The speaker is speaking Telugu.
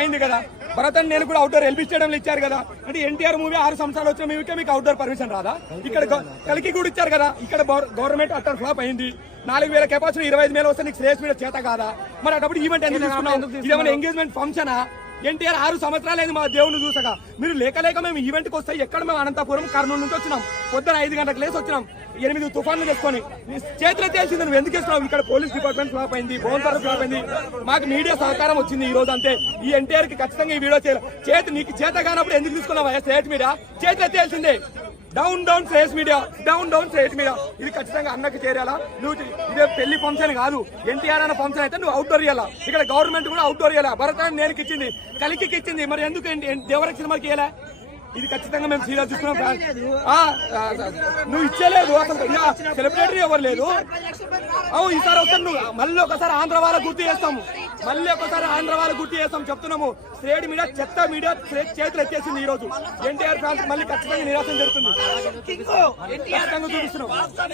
అయింది కదా. భరత్ అని నేను కూడా అవుట్డోర్ ఎల్బీ స్టేడియంలో ఇచ్చారు కదా. అంటే ఎన్టీఆర్ మూవీ ఆరు సంవత్సరాలు వచ్చిన మీకే మీకు అవుట్డోర్ పర్మిషన్ రాదా? ఇక్కడ కలికి కూడా ఇచ్చారు కదా. ఇక్కడ గవర్నమెంట్ అట్టర్ ఫ్లాప్ అయింది. నాలుగు వేల కెపాసిటీ ఇరవై ఐదు వేలు వస్తే నీకు శ్రేష్ మీద చేత కాదా? మరి అప్పుడు ఈవెంట్ ఎందుకు తీసుకున్నావు? ఇదేమైనా ఎంగేజ్మెంట్ ఫంక్షనా ఎన్టీఆర్ ఆరు సంవత్సరాలు అయింది మా దేవుని చూసగా. మీరు లేక లేక మేము ఈవెంట్కి వస్తే ఎక్కడ మేము అనంతపురం కర్నూలు నుంచి వచ్చినాం. పొద్దున ఐదు గంటలకు లేసి వచ్చినాం. ఎనిమిది తుఫాన్లు తెచ్చుకొని చేతిలో తెలిసింది నువ్వు ఎందుకు ఇస్తున్నావు ఇక్కడ పోలీస్ డిపార్ట్మెంట్ ఫ్లాప్ అయింది బోన్సర్ ఫ్లాప్ అయింది. మాకు మీడియా సహకారం వచ్చింది ఈ రోజు అంతే. ఈ ఎన్టీఆర్కి ఖచ్చితంగా ఈ వీడియో చేయాలి. చేతి నీకు చేత కానప్పుడు ఎందుకు తీసుకున్నావు స్టేట్ మీడియా? చేతిలో తెలిసిందే down down Shreyas media. Down down Shreyas media. ఇది ఖచ్చితంగా అన్నకి చేరాలా? నువ్వు ఇదే పెళ్ళి ఫంక్షన్ కాదు. ఎన్టీఆర్ అన్న ఫంక్షన్ అయితే నువ్వు అవుట్డోర్ ఇవ్వాలా ఇక్కడ గవర్నమెంట్ కూడా అవుట్డోర్ ఇవ్వాలా భరతాన్ని నేను ఇచ్చింది కలికి ఇచ్చింది మరి ఎందుకు దేవరక్ష సినిమాకి ఇవ్వాలా ఇది ఖచ్చితంగా మేము సీరియస్ ఆ, నువ్వు ఇచ్చేలేదు అసలు సెలబ్రిటీ ఎవరు లేదు అవు ఈసారి వస్తాను నువ్వు మళ్ళీ ఒకసారి ఆంధ్ర వాళ్ళ గుర్తు చేస్తాము. మళ్ళీ ఒకసారి ఆంధ్ర వాళ్ళ గుర్తు చేస్తాం చెప్తున్నాము. స్ట్రేట్ మీడియా చెత్త మీడియా చేతులు ఎత్తేసింది ఈ రోజు ఎన్టీఆర్ ఫ్యాన్స్ మళ్ళీ ఖచ్చితంగా నిరాశం జరుగుతుంది ఖచ్చితంగా చూపిస్తున్నాం.